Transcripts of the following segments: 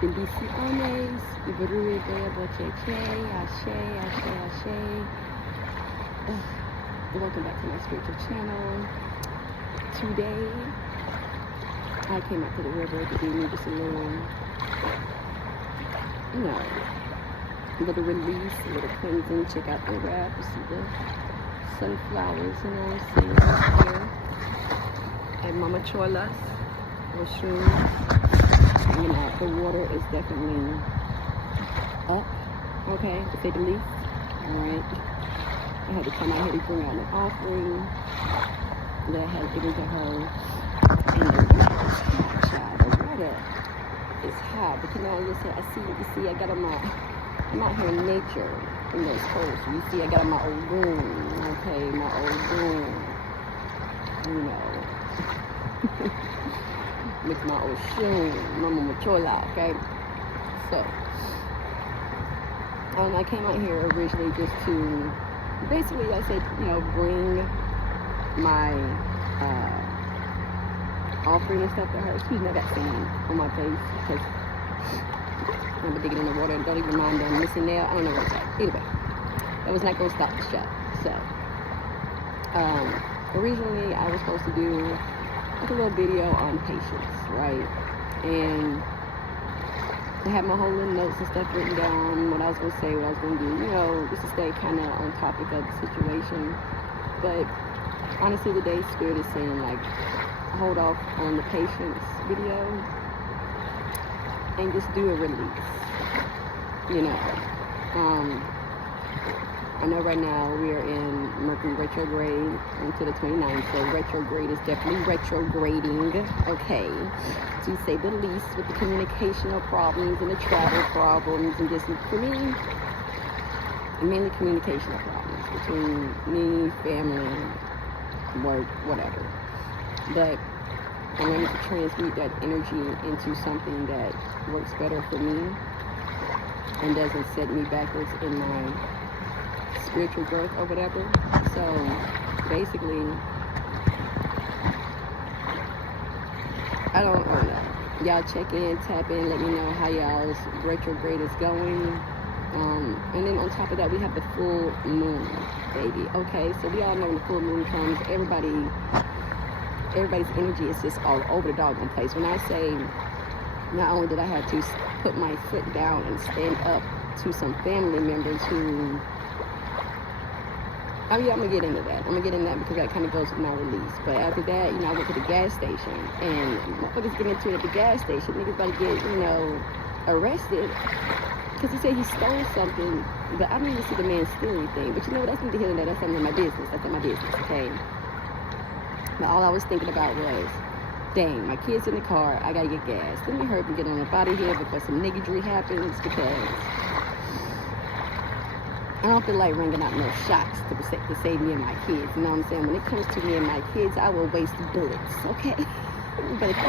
Bendiciones, Ibaruri Bea Bocheche, Ashe, Ashe, Ashe. Welcome back to my spiritual channel. Today, I came out to the river to do me just a little, a little release, a little cleansing. Check out the wrap. You see the sunflowers, seeing here. And Mama Cholas, mushrooms. The water is definitely up, okay, to say the least. Alright. I had to come out here to bring out an offering that I had given to her. And the water is hot. But listen, I got I'm out here in nature in those holes. So you see, I got my old room, okay, my old room, with my old shoe, Mama Machola, okay? So, I came out here originally just to, basically, I said, bring my offering and stuff to her. Excuse me, I got sand on my face because I've been digging in the water and don't even mind them missing nail. I don't know what's that. Either way, that was not going to stop the shot. So, originally I was supposed to do like a little video on patience, right? And I had my whole little notes and stuff written down, what I was going to say, what I was going to do, just to stay kind of on topic of the situation. But honestly, today Spirit is saying, like, hold off on the patience video and just do a release, I know right now we are in Mercury retrograde until the 29th, so retrograde is definitely retrograding, okay, to say the least, with the communicational problems and the travel problems, and just, for me, mainly communicational problems between me, family, work, whatever. But I'm ready to transmute that energy into something that works better for me and doesn't set me backwards in my spiritual growth or whatever. So basically, I don't know. Y'all check in, tap in, let me know how y'all's retrograde is going. And then on top of that, we have the full moon, baby. Okay, so we all know when the full moon comes, everybody's energy is just all over the doggone place. When I say, not only did I have to put my foot down and stand up to some family members who, I'm gonna get into that. Because that kind of goes with my release. But after that, I went to the gas station, and motherfuckers get into it at the gas station. Niggas about to get, arrested because he said he stole something. But I don't even see the man steal anything. But that's neither here nor there. That's none of my business. That's not my business, okay? But all I was thinking about was, dang, my kid's in the car. I gotta get gas. Let me hurry up and get on up out of here before some niggardry happens, because I don't feel like ringing out no shots to save me and my kids. You know what I'm saying? When it comes to me and my kids, I will waste bullets, okay? But if I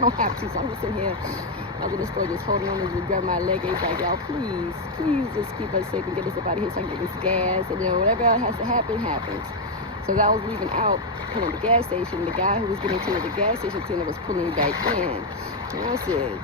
don't have to. So I'm just sitting here at the store just holding on to grab my leg. It's like, y'all, please just keep us safe and get us up out of here so I can get this gas. And whatever else has to happen, happens. So as I was leaving out, at the gas station, the guy who was getting to the gas station attendant was pulling me back in. And I said,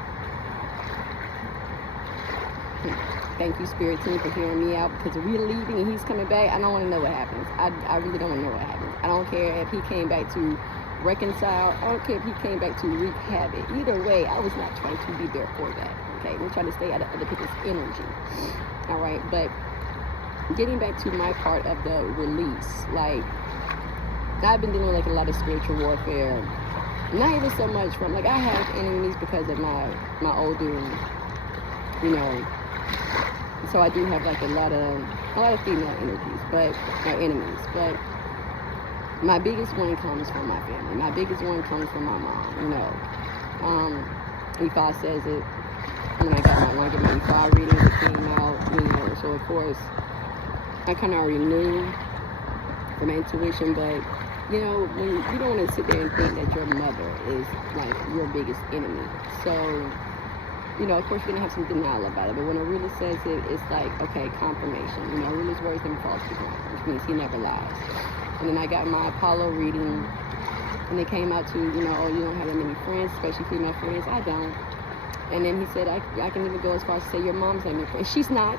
thank you, Spirit Team, for hearing me out, because if we're leaving and he's coming back, I don't want to know what happens. I really don't want to know what happens. I don't care if he came back to reconcile. I don't care if he came back to wreak havoc. Either way, I was not trying to be there for that. Okay, we're trying to stay out of other people's energy. All right, but getting back to my part of the release, like, I've been dealing with a lot of spiritual warfare. Not even so much from, I have enemies because of my older, so I do have a lot of female energies, but my enemies. But my biggest one comes from my family. My biggest one comes from my mom. Ifa says it when I got my longer my Ifa reading that came out. So of course I kind of already knew from intuition, but when you don't want to sit there and think that your mother is your biggest enemy. So of course you're going to have some denial about it, but when a ruler says it, it's okay, confirmation. A ruler's words never falls to the ground, which means he never lies. And then I got my Apollo reading, and it came out to, oh, you don't have that many friends, especially female friends. I don't. And then he said, I can even go as far as to say your mom's not your friend. She's not.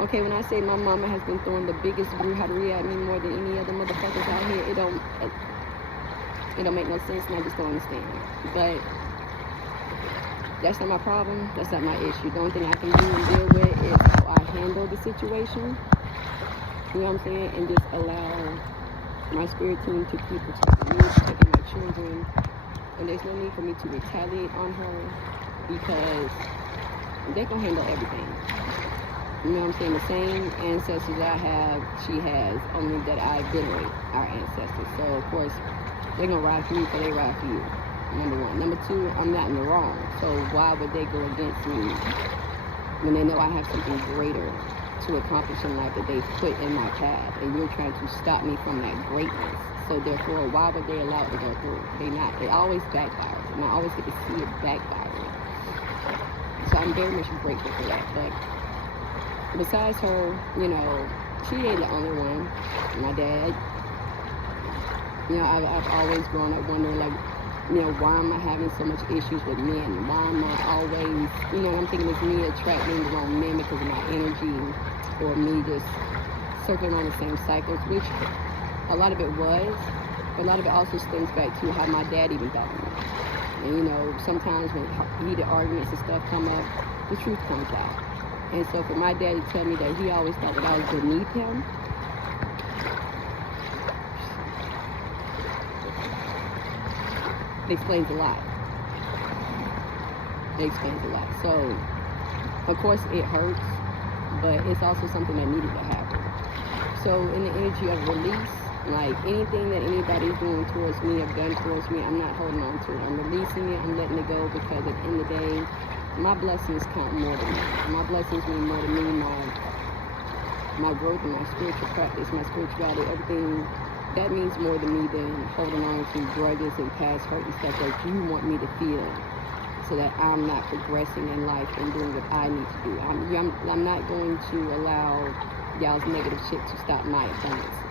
Okay, when I say my mama has been throwing the biggest brujeria at me more than any other motherfuckers out here, it don't make no sense, and I just don't understand. But that's not my problem. That's not my issue. The only thing I can do and deal with is how I handle the situation. You know what I'm saying? And just allow my spirit team to keep protecting me, protecting my children. And there's no need for me to retaliate on her because they can handle everything. You know what I'm saying? The same ancestors I have, she has, only that I venerate our ancestors. So, of course, they're going to ride for me before they ride for you. Number one. Number two, I'm not in the wrong. So why would they go against me when they know I have something greater to accomplish in life that they've put in my path, and you're trying to stop me from that greatness? So therefore, why would they allow it to go through? It always backfires, and I always get to see it backfiring. So I'm very much grateful for that. But besides her, you know, she ain't the only one. My dad, you know, I've always grown up wondering, like, you know, why am I having so much issues with men? Why am I always, you know, I'm thinking it's me attracting the wrong men because of my energy, or me just circling on the same cycles, which a lot of it was, but a lot of it also stems back to how my dad even thought of me. And, you know, sometimes when heated arguments and stuff come up, the truth comes out. And so for my dad to tell me that he always thought that I was beneath him, it explains a lot. It explains a lot. So, of course, it hurts, but it's also something that needed to happen. So, in the energy of release, like anything that anybody's doing towards me or done towards me, I'm not holding on to it. I'm releasing it. I'm letting it go because at the end of the day, my blessings count more than me. My blessings mean more to me. My growth and my spiritual practice, my spirituality, everything. That means more to me than holding on to grudges and past hurt and stuff that you want me to feel, so that I'm not progressing in life and doing what I need to do. I'm not going to allow y'all's negative shit to stop my abundances.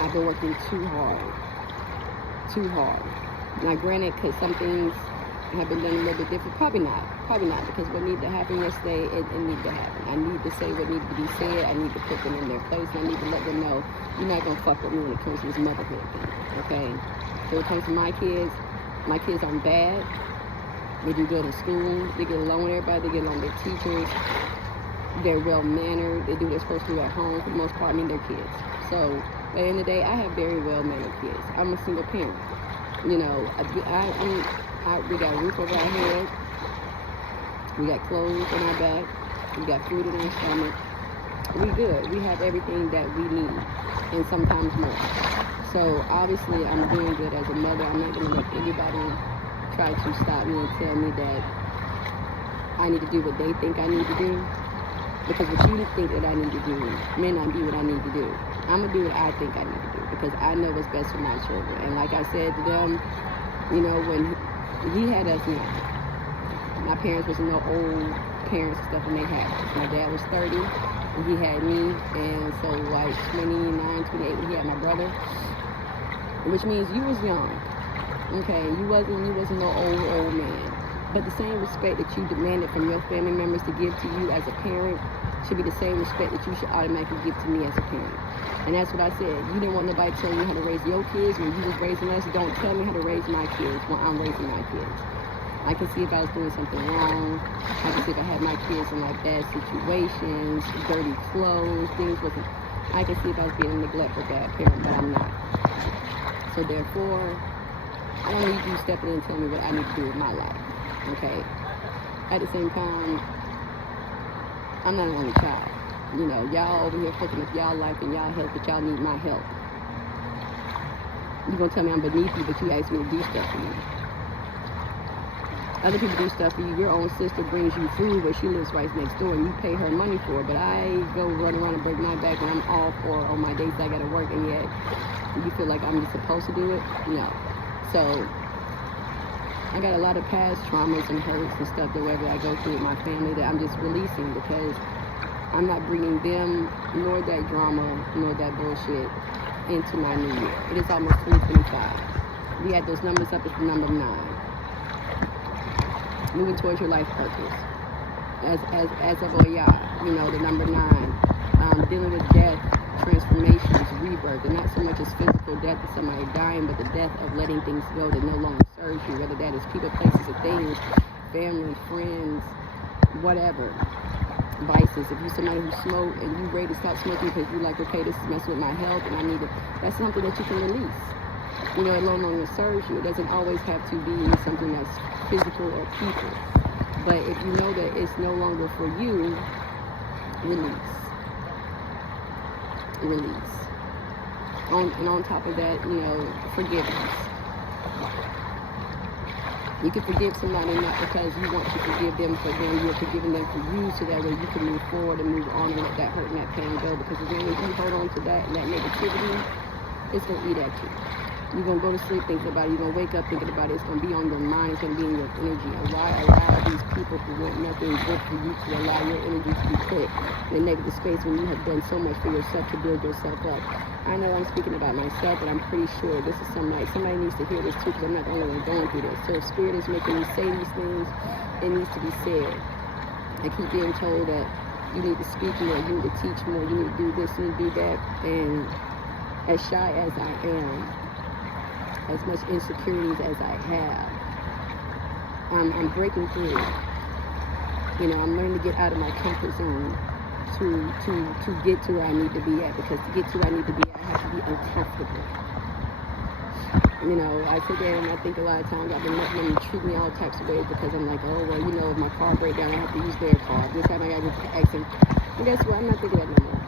I've been working too hard. Now, granted, because some things have been done a little bit different, probably not, because what needed to happen yesterday, it needed to happen. I need to say what needed to be said. I need to put them in their place. I need to let them know, you're not going to fuck with me when it comes to this motherhood thing, okay? So when it comes to my kids aren't bad. They do good in school. They get along with everybody. They get along with their teachers. They're well-mannered. They do what they're supposed to do at home. For the most part, I mean, they're kids. So at the end of the day, I have very well-mannered kids. I'm a single parent. You know, we got a roof over our head. We got clothes on our back. We got food in our stomach. We good. We have everything that we need, and sometimes more. So obviously, I'm doing good as a mother. I'm not going to let anybody try to stop me and tell me that I need to do what they think I need to do. Because what you think that I need to do may not be what I need to do. I'm going to do what I think I need to do because I know what's best for my children. And like I said to them, you know, when he had us young, my parents was no old parents and stuff when they had us. My dad was 30 and he had me, and so like 29, 28 when he had my brother, which means you was young. Okay, you wasn't no old man. But the same respect that you demanded from your family members to give to you as a parent should be the same respect that you should automatically give to me as a parent. And that's what I said. You didn't want nobody telling you how to raise your kids when you was raising us. Don't tell me how to raise my kids when I'm raising my kids. I can see if I was doing something wrong. I can see if I had my kids in like bad situations, dirty clothes, things wasn't. I can see if I was being a neglectful bad parent, but I'm not. So therefore, I don't need you stepping in and telling me what I need to do with my life. Okay. At the same time, I'm not an only child. You know, y'all over here fucking with y'all life and y'all health, but y'all need my help. You're gonna tell me I'm beneath you, but you ask me to do stuff for you. Other people do stuff for you. Your own sister brings you food, but she lives right next door, and you pay her money for it. But I go run around and break my back when I'm off or on my days I gotta work, and yet you feel like I'm just supposed to do it? No. So I got a lot of past traumas and hurts and stuff that wherever I go through with my family that I'm just releasing because I'm not bringing them nor that drama nor that bullshit into my new year. It is almost 2025. We had those numbers up at the number 9. moving towards your life purpose. As of Oya, you know, the number 9, dealing with death, transformations, rebirth, and not so much as physical death of somebody dying, but the death of letting things go that no longer serves you, whether that is people, places, or things, family, friends, whatever. Vices. If you're somebody who smoke and you ready to stop smoking because you're like, okay, this is messing with my health and I need it, that's something that you can release. You know, it no longer serves you. It doesn't always have to be something that's physical or people. But if you know that it's no longer for you, release. Release. And on top of that, you know, forgiveness. You can forgive somebody not because you want to forgive them for them. You're forgiving them for you, so that way you can move forward and move on and let that hurt and that pain go. Because as long as you hold on to that and that negativity, it's going to eat at you. You're going to go to sleep thinking about it. You're going to wake up thinking about it. It's going to be on your mind. It's going to be in your energy. And why allow these people who want nothing good for you to allow your energy to be put in a negative space when you have done so much for yourself to build yourself up? I know I'm speaking about myself, but I'm pretty sure this is somebody needs to hear this too, because I'm not the only one going through this. So if Spirit is making me say these things, it needs to be said. I keep being told that you need to speak more, you need to teach more, you need to do this, you need to do that. And as shy as I am, as much insecurities as I have, I'm breaking through. You know, I'm learning to get out of my comfort zone to get to where I need to be at, because to get to where I need to be at, I have to be uncomfortable. You know, I sit there and I think a lot of times I've been letting them treat me all types of ways because I'm like, oh, well, you know, if my car breaks down, I have to use their car. This time I got to ask them. And guess what? I'm not thinking that no more.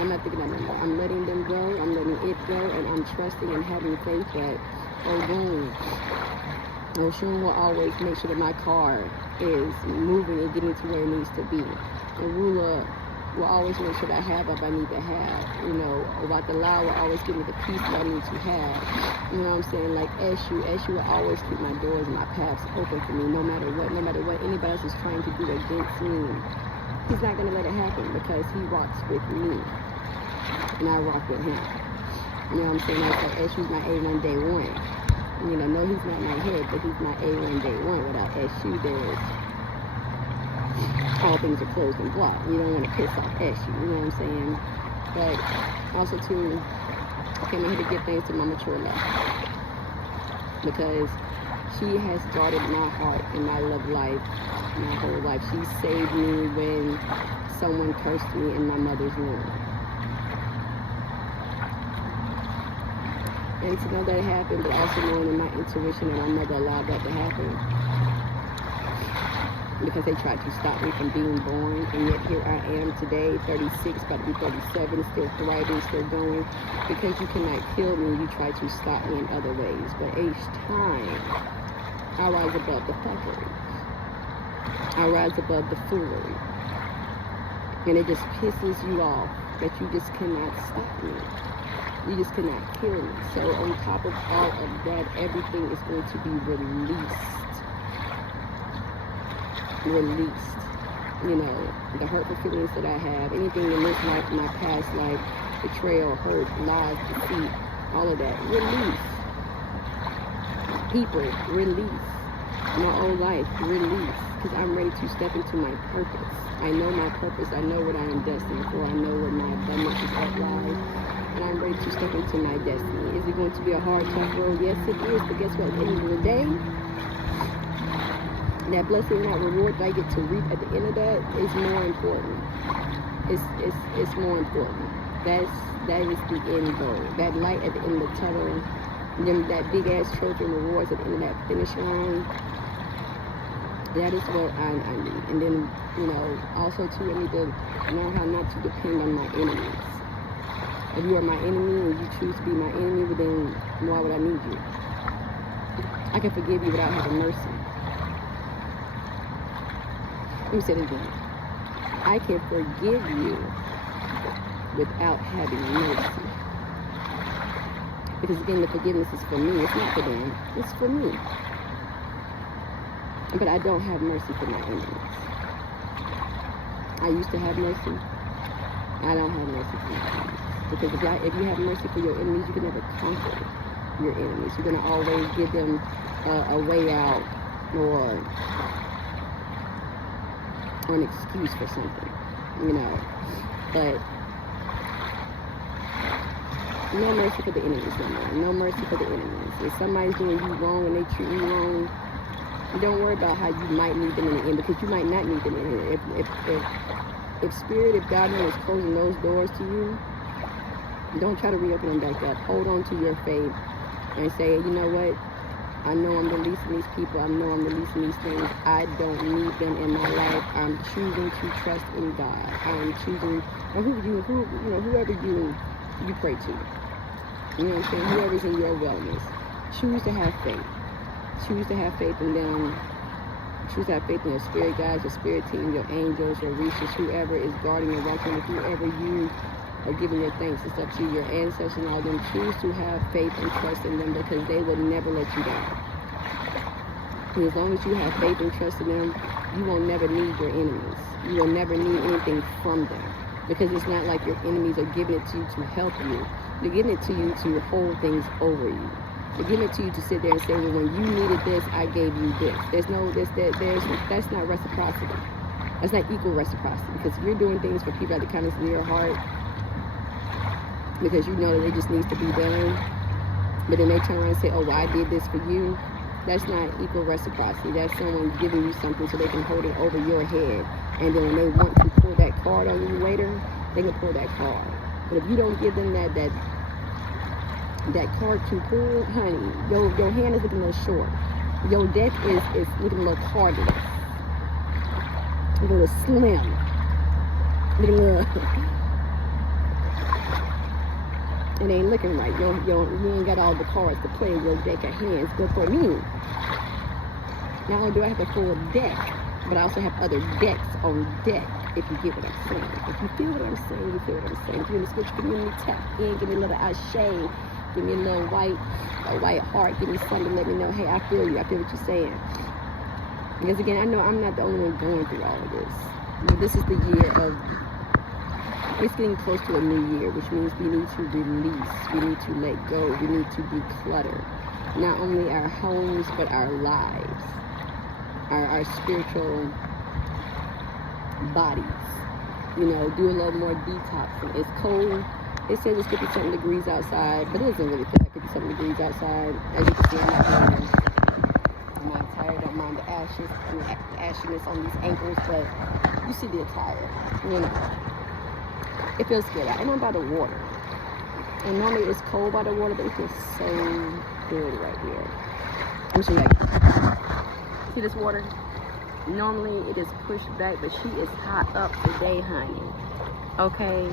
I'm not thinking that no more. I'm letting them go. I'm letting it go. And I'm trusting and having faith that, Oshun will always make sure that my car is moving and getting to where it needs to be. And Rula will always make sure that I have what I need to have. You know, about the law will always give me the peace that I need to have. You know what I'm saying? Like Eshu will always keep my doors and my paths open for me, no matter what anybody else is trying to do against me. He's not going to let it happen because he walks with me and I walk with him. You know what I'm saying? Like Eshu's my A1 day one. You know, no, he's not my head, but he's my A1 day one. Without Eshu, there's all things are closed and blocked. You don't want to piss off Eshu, you know what I'm saying? But also too, I came in here to give thanks to Mama Chola, because she has guarded my heart and my love life my whole life. She saved me when someone cursed me in my mother's womb. And to know that it happened, but also knowing in my intuition that my mother allowed that to happen, because they tried to stop me from being born, and yet here I am today, 36, about to be 37, still thriving, still going. Because you cannot kill me, you try to stop me in other ways. But each time, I rise above the fuckery. I rise above the foolery. And it just pisses you off that you just cannot stop me. You just cannot kill me. So on top of all of that, everything is going to be released. You know, the hurtful feelings that I have, anything in this life, my past life, betrayal, hurt, lies, deceit, all of that, release. People, release. My old life, release. Because I'm ready to step into my purpose. I know my purpose. I know what I am destined for. I know where my abundance is at lies. And I'm ready to step into my destiny. Is it going to be a hard, tough road? Yes, it is. But guess what? At the end of the day, that blessing and that reward that I get to reap at the end of that is more important. It's more important. That is the end goal. That light at the end of the tunnel, that big ass trophy and rewards at the end of that finish line. That is what I need. And then, you know, also too, I need to know how not to depend on my enemies. If you are my enemy and you choose to be my enemy, well then why would I need you? I can forgive you without having mercy. Let me say it again. I can forgive you without having mercy. Because again, the forgiveness is for me. It's not for them. It's for me. But I don't have mercy for my enemies. I used to have mercy. I don't have mercy for my enemies. Because if you have mercy for your enemies, you can never conquer your enemies. You're going to always give them a way out, or or an excuse for something, you know. But no mercy for the enemies no more. No mercy for the enemies. If somebody's doing you wrong and they treat you wrong, don't worry about how you might need them in the end, because you might not need them in the end. If God is closing those doors to you, don't try to reopen them back up. Hold on to your faith and say, you know what? I know I'm releasing these people. I know I'm releasing these things. I don't need them in my life. I'm choosing to trust in God. I'm choosing, or whoever you pray to. You know what I'm saying? Whoever's in your wellness. Choose to have faith. Choose to have faith in them. Choose to have faith in your spirit guides, your spirit team, your angels, your reaches, whoever is guarding and watching, whoever you are giving your thanks. It's up to your ancestors and all them. Choose to have faith and trust in them, because they will never let you down. And as long as you have faith and trust in them, you will never need your enemies. You will never need anything from them, because it's not like your enemies are giving it to you to help you. They're giving it to you to hold things over you. They're giving it to you to sit there and say, well, when you needed this, I gave you this. That's not reciprocity. That's not equal reciprocity, because if you're doing things for people out of the kindness of your heart, because you know that it just needs to be done, but then they turn around and say, oh, well, I did this for you. That's not equal reciprocity. That's someone giving you something so they can hold it over your head, and then when they want to pull that card on you later, they can pull that card. But if you don't give them that card to pull, honey, your hand is looking a little short. Your deck is looking a little cardless, a little slim, looking a little. It ain't looking right. You ain't got all the cards to play your deck of hands. But for me, not only do I have a full deck, but I also have other decks on deck, if you get what I'm saying. If you feel what I'm saying, you feel what I'm saying. If you're in the switch, give me a little tap in, give me a little shade, give me a little white heart, give me something to let me know, hey, I feel you, I feel what you're saying. Because again, I know I'm not the only one going through all of this. This is the year of, it's getting close to a new year, which means we need to release, we need to let go, we need to declutter. Not only our homes, but our lives, our spiritual bodies. You know, do a little more detoxing. It's cold. It says it's 50-something degrees outside, but it doesn't really feel like 50-something degrees outside. As you can see, I'm not tired. I don't mind the ashiness on these ankles, but you see the attire, you know. It feels good out. And I'm by the water. And normally it's cold by the water, but it feels so good right here. Let me show you guys. See this water? Normally it is pushed back, but she is hot up today, honey. Okay?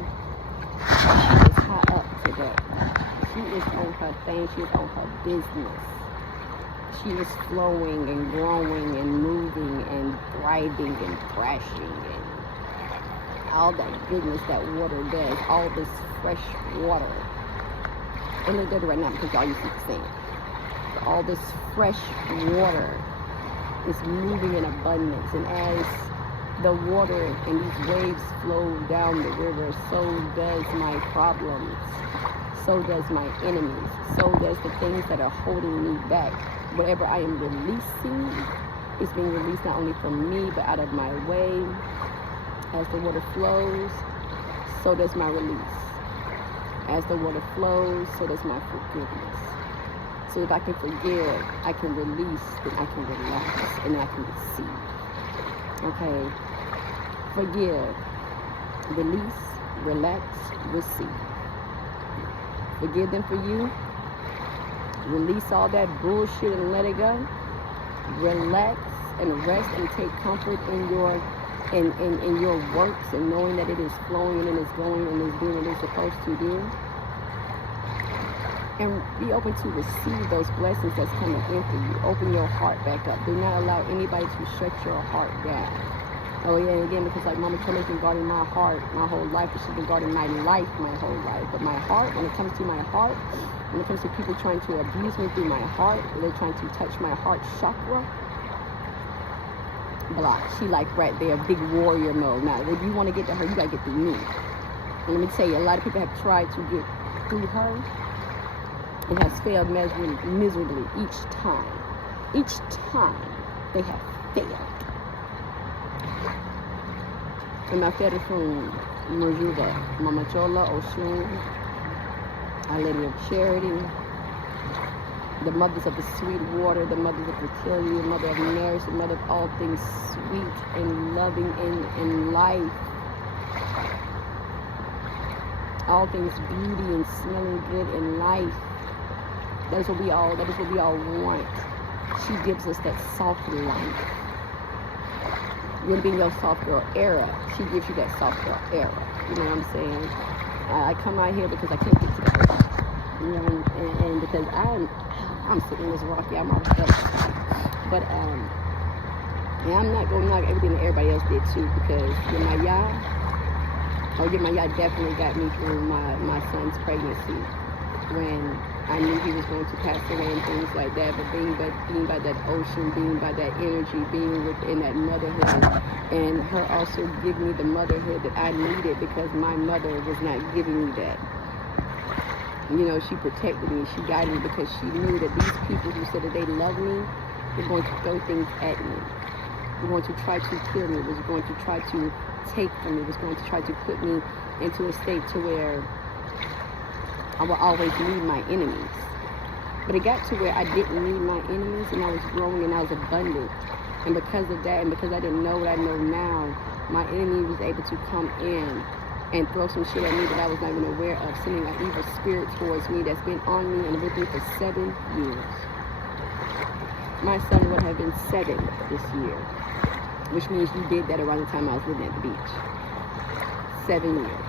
She is hot up today. She is on her thing. She is on her business. She is flowing and growing and moving and thriving and thrashing and all that goodness that water does, all this fresh water. And they're dirty right now because y'all used to the sand. All this fresh water is moving in abundance, and as the water and these waves flow down the river, so does my problems, so does my enemies, so does the things that are holding me back. Whatever I am releasing is being released not only from me, but out of my way. As the water flows, so does my release. As the water flows, so does my forgiveness. So if I can forgive, I can release, then I can relax, and I can receive. Okay? Forgive, release, relax, receive. Forgive them for you. Release all that bullshit and let it go. Relax and rest and take comfort in your works, and knowing that it is flowing and it's going and it's doing what it's supposed to do. And be open to receive those blessings that's coming in for you. Open your heart back up. Do not allow anybody to shut your heart down. Oh yeah, and again, because like Mama Chola's been guarding my heart my whole life, but she's been guarding my life my whole life. But my heart, when it comes to my heart, when it comes to people trying to abuse me through my heart, or they're trying to touch my heart chakra, block. She like right there, big warrior mode. Now, if you want to get to her, you gotta get through me. And let me tell you, a lot of people have tried to get through her. It has failed miserably each time. Each time they have failed. Emafetefun, Majuba, Mama Chola, Oshun, Our Lady of Charity, the mothers of the sweet water, the mothers of fertility, the mother of marriage, the mother of all things sweet and loving in life. All things beauty and smelling good in life. That is what we all want. She gives us that soft life. You're in your soft girl era. She gives you that soft girl era. You know what I'm saying? I come out here because I can't get to the earth. You know, and because I'm sitting in this rocky, I'm all stuck. But yeah, I'm not gonna knock everything that everybody else did too, because Yemaya definitely got me through my son's pregnancy when I knew he was going to pass away and things like that. But being by that ocean, being by that energy, being within that motherhood, and her also giving me the motherhood that I needed, because my mother was not giving me that. You know, she protected me, she guided me, because she knew that these people who said that they love me were going to throw things at me. Were going to try to kill me, was going to try to take from me, was going to try to put me into a state to where I will always need my enemies. But it got to where I didn't need my enemies, and I was growing and I was abundant. And because of that, and because I didn't know what I know now, my enemy was able to come in and throw some shit at me that I was not even aware of, sending an evil spirit towards me that's been on me and with me for 7 years. My son would have been 7 this year, which means you did that around the time I was living at the beach. 7 years.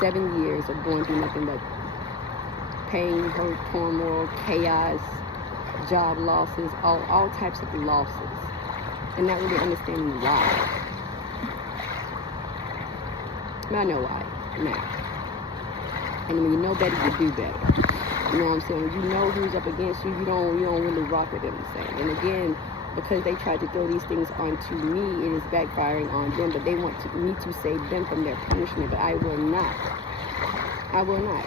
7 years of going through nothing but pain, hurt, turmoil, chaos, job losses, all types of losses, and not really understanding why. I know why now. And when you know better, you do better. You know what I'm saying? When you know who's up against you, you don't really rock with them. And again, because they tried to throw these things onto me, it is backfiring on them. But they want me to save them from their punishment. But I will not. I will not.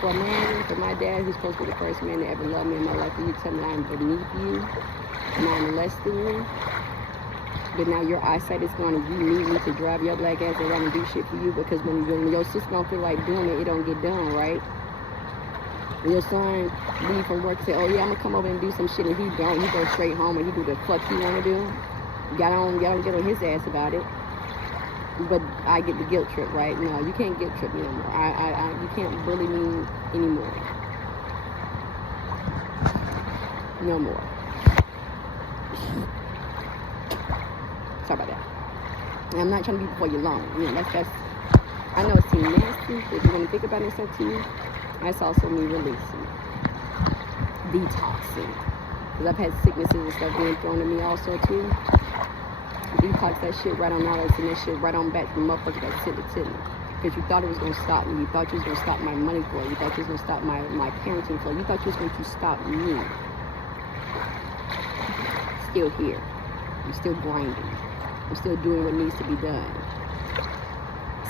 For a man, for my dad, who's supposed to be the first man to ever love me in my life, and you tell me I'm beneath you, and I'm less than you, but now your eyesight is gone and you need me to drive your black ass around and do shit for you, because when your sister don't feel like doing it, it don't get done, right? When your son leave from work and say, oh yeah, I'm gonna come over and do some shit, and he don't, he goes straight home and he do the fuck he wanna do. Y'all don't get on his ass about it. But I get the guilt trip, right? No, you can't guilt trip me anymore. You can't bully me anymore. No more. Sorry about that. And I'm not trying to be before you long. You know, that's I know it seems nasty, but if you're gonna think about it, so to you, that's also me releasing, detoxing. Because I've had sicknesses and stuff being thrown at me also too. Detox that shit right on out and send that shit right on back to the motherfucker that sent it to me. Because you thought it was gonna stop me. You thought you was gonna stop my money flow. You thought you was gonna stop my parenting flow. You thought you was going to stop me. Still here. I'm still grinding. I'm still doing what needs to be done.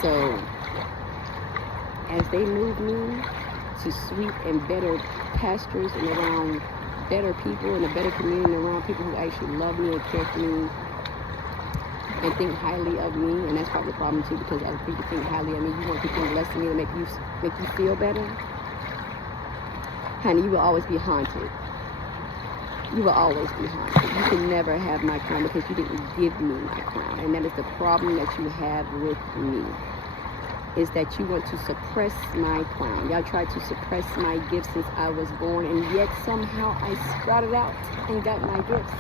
So, as they move me to sweet and better pastures and around better people in a better community, around people who actually love me and care for me and think highly of me, and that's probably the problem too, because other people think highly of me. You want people to think less of me to make you feel better? Honey, you will always be haunted. You will always be haunted. You can never have my crown because you didn't give me my crown. And that is the problem that you have with me, is that you want to suppress my crown. Y'all tried to suppress my gifts since I was born, and yet somehow I sprouted out and got my gifts.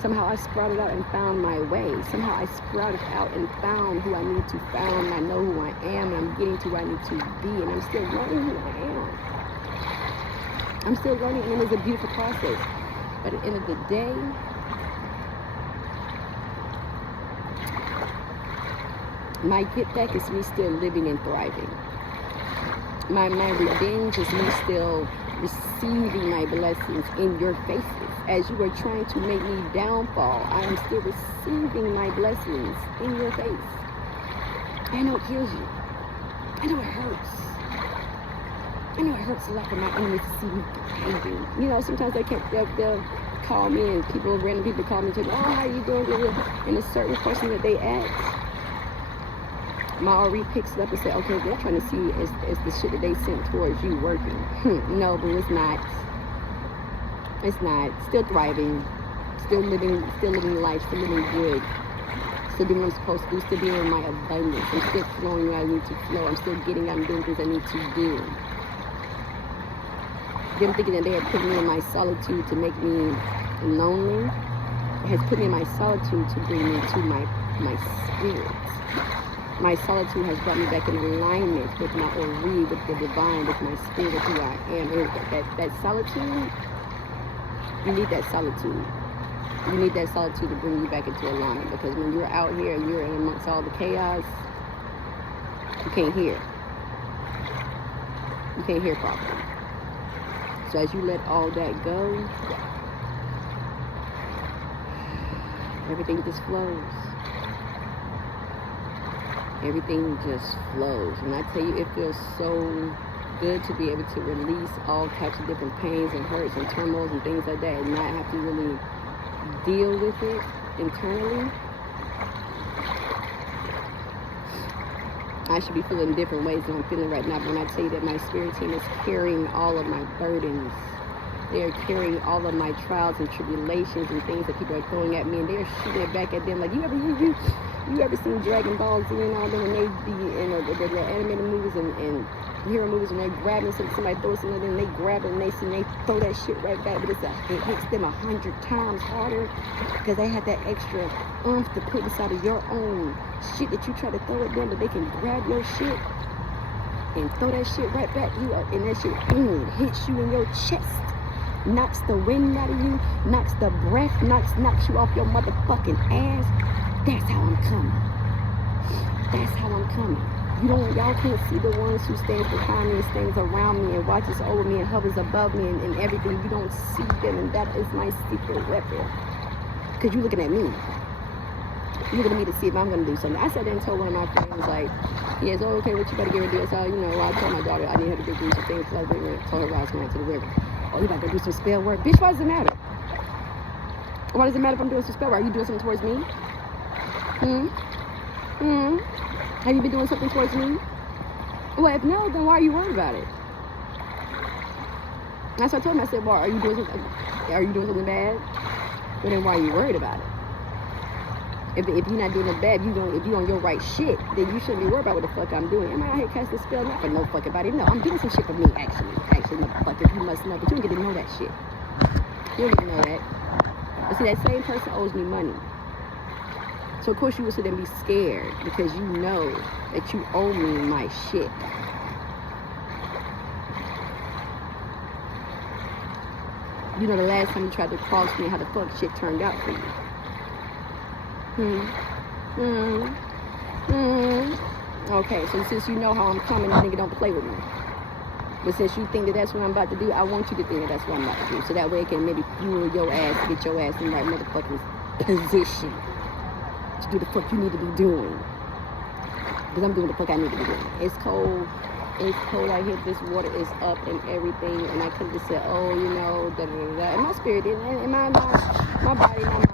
Somehow I sprouted out and found my way. Somehow I sprouted out and found who I need to found. I know who I am, and I'm getting to where I need to be, and I'm still learning who I am. I'm still learning, and it is a beautiful process. But at the end of the day, my get back is me still living and thriving. My revenge is me still receiving my blessings in your faces. As you are trying to make me downfall, I am still receiving my blessings in your face. I know it kills you. I know it hurts. I know it hurts a lot for my enemies to see me thriving. You know, sometimes they'll call me, and random people call me and say, oh, how you doing? And a certain question that they ask, my Ori picks it up and says, okay, they're trying to see is the shit that they sent towards you working. No, but it's not. It's not. Still thriving. Still living life. Still living good. Still doing what I'm supposed to do. Still being in my abundance. I'm still flowing where I need to flow. I'm still getting out and doing things I need to do. Them thinking that they are putting me in my solitude to make me lonely has put me in my solitude to bring me to my spirit. My solitude has brought me back in alignment with my Ori, with the divine, with my spirit, with who I am. And that solitude, you need that solitude. You need that solitude to bring you back into alignment, because when you're out here and you're in amongst all the chaos, you can't hear. You can't hear properly. So as you let all that go, everything just flows. Everything just flows. And I tell you, it feels so good to be able to release all types of different pains and hurts and turmoils and things like that, and not have to really deal with it internally. I should be feeling different ways than I'm feeling right now, but when I tell you that my spirit team is carrying all of my burdens, they are carrying all of my trials and tribulations and things that people are throwing at me, and they're shooting it back at them. Like, you ever seen Dragon Ball Z and all them, and they be in the animated movies and hero movies, and they're grabbing somebody throws something, and they grab it and they throw that shit right back, but it hits them 100 times harder because they had that extra oomph to put inside of your own shit that you try to throw at them, but they can grab your shit and throw that shit right back to you, and that shit hits you in your chest, knocks the wind out of you, knocks the breath, knocks you off your motherfucking ass. That's how I'm coming. That's how I'm coming. Y'all can't see the ones who stands behind me and stands around me and watches over me and hovers above me and everything. You don't see them, and that is my secret weapon. Because you're looking at me. You're looking at me to see if I'm going to do something. I sat there and told one of my friends, like, yes, oh, okay, what you better get ready to do? So, I told my daughter I need her to go do some things. So I told her I was going to the river. Oh, you about to do some spell work? Bitch, why does it matter? Why does it matter if I'm doing some spell work? Are you doing something towards me? Have you been doing something towards me? Well, if no, then why are you worried about it? That's what I told him. I said, well, are you doing something bad? Well, then why are you worried about it? If you're not doing it bad, if you on your right shit, then you shouldn't be worried about what the fuck I'm doing. Am I out here casting a spell? Not for no fucking body. No, I'm doing some shit for me, actually. Actually, motherfucker, you must know, but you don't get to know that shit. You don't get to know that. But see, that same person owes me money. So, of course, you would sit there and be scared because you know that you owe me my shit. You know the last time you tried to cross me, how the fuck shit turned out for you. Okay, so since you know how I'm coming, you nigga don't play with me. But since you think that that's what I'm about to do, I want you to think that that's what I'm about to do. So that way it can maybe fuel your ass, get your ass in the right motherfucking position to do the fuck you need to be doing. Because I'm doing the fuck I need to be doing. It's cold out here. This water is up and everything. And I could have just said, oh, da da da da. And my spirit did, and my body, my mind,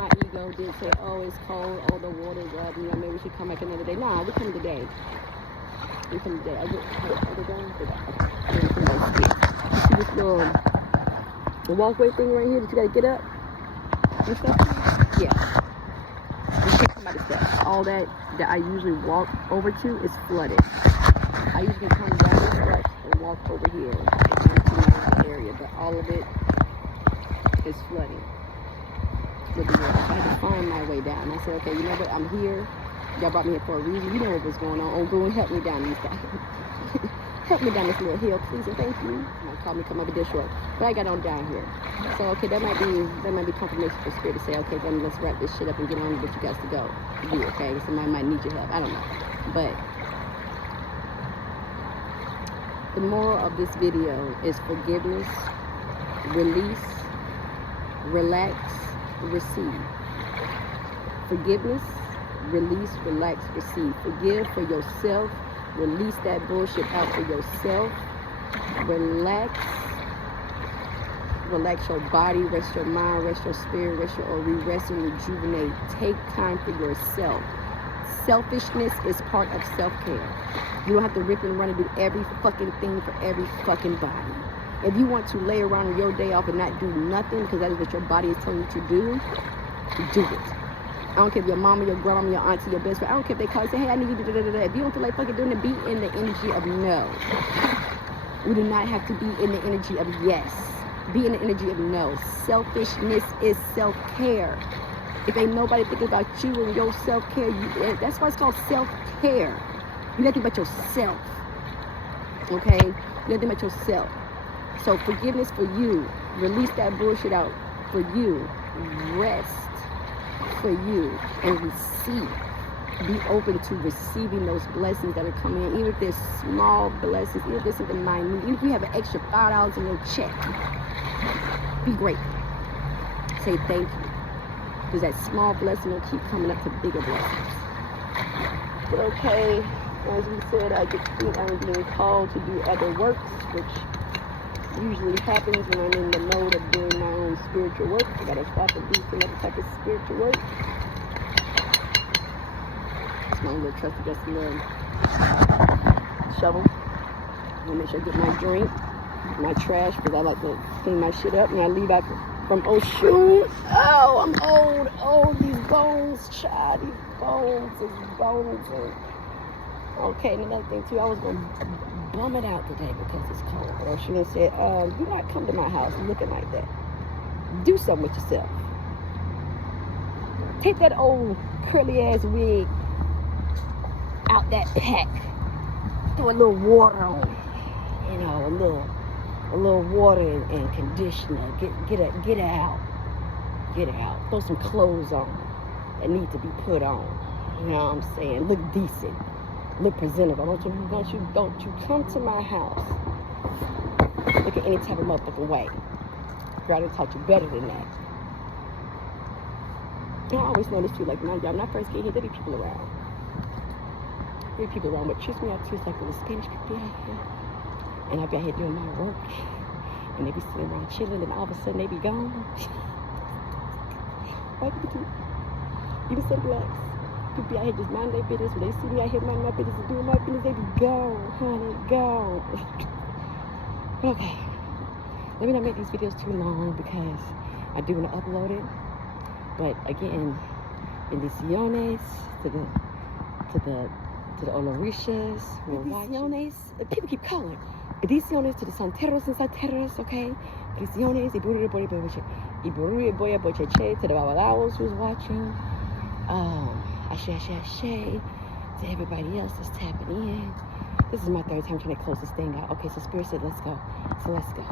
my ego did say, oh, it's cold. Oh, the water's up. Maybe we should come back another day. Nah, we come today. We come today. See this little walkway thing right here that you gotta get up and stuff? Yeah. All that I usually walk over to is flooded. I usually come down this stretch and walk over here into my area, but all of it is flooding. So I had to find my way down. I said, okay, you know what? I'm here. Y'all brought me here for a reason. You know what was going on. Oh, go and help me down these guys. Help me down this little hill, please, and thank you. And call me come over this road. But I got on down here. So okay, that might be confirmation for spirit to say, okay, then let's wrap this shit up and get on with what you guys to go do, okay? Somebody might need your help. I don't know. But the moral of this video is forgiveness, release, relax, receive. Forgiveness, release, relax, receive. Forgive for yourself. Release that bullshit out for yourself. Relax your body, rest your mind, rest your spirit, rest your Ori, rest and rejuvenate. Take time for yourself. Selfishness is part of self-care. You don't have to rip and run and do every fucking thing for every fucking body. If you want to lay around your day off and not do nothing because that is what your body is telling you to do it. I don't care if your mama, your grandma, your auntie, your best friend, I don't care if they call and say, hey, I need you to do da. If you don't feel like fucking doing it, be in the energy of no. We do not have to be in the energy of yes. Be in the energy of no. Selfishness is self-care. If ain't nobody thinking about you and your self-care, that's why it's called self-care. You got to think about yourself. Okay? You got to think about yourself. So forgiveness for you. Release that bullshit out for you. Rest for you. And receive. Be open to receiving those blessings that are coming in. Even if they're small blessings. Even if there's something minute. Even if you have an extra $5 in your check. Be grateful. Say thank you. Because that small blessing will keep coming up to bigger blessings. But okay, as we said, I get to think I'm being called to do other works, which usually happens when I'm in the mode of doing my own spiritual work. I gotta stop and do some other type of spiritual work. It's my little trusty dusty little shovel. I'm gonna make sure I get my drink, my trash, because I like to clean my shit up, and I leave out from Oshun. Oh, I'm old. Oh, these bones, child, these bones. And okay, and another thing too, I was gonna bum it out today because it's cold. But Oshun said, do not come to my house looking like that. Do something with yourself. Take that old curly ass wig out that pack. Throw a little water on it. You know, a little water and conditioner. Get it out. Get it out. Throw some clothes on that need to be put on. You know what I'm saying? Look decent. Look presentable. Don't you come to my house looking any type of motherfucking way. Girl, I done taught you better than that. I always notice too, like when I first get here, there be people around. There be people around, but trust me, I too, it's like when the Spanish people out here. And I be out here doing my work, and they be sitting around chilling, and all of a sudden they be gone. Why people do? Even some blacks. People be out here just minding their business. When they see me out here minding my business and doing my business, they be gone, honey, gone. Okay. Let me not make these videos too long because I do want to upload it. But again, bendiciones to the Olorishas. Bendiciones. People keep calling. Bendiciones to the Santeros and Santeras, okay? Bendiciones. Ibururi boya bocheche to the Babalawos who's watching. Ashe. To everybody else that's tapping in. This is my third time trying to close this thing out. Okay, so Spirit said, let's go. So let's go.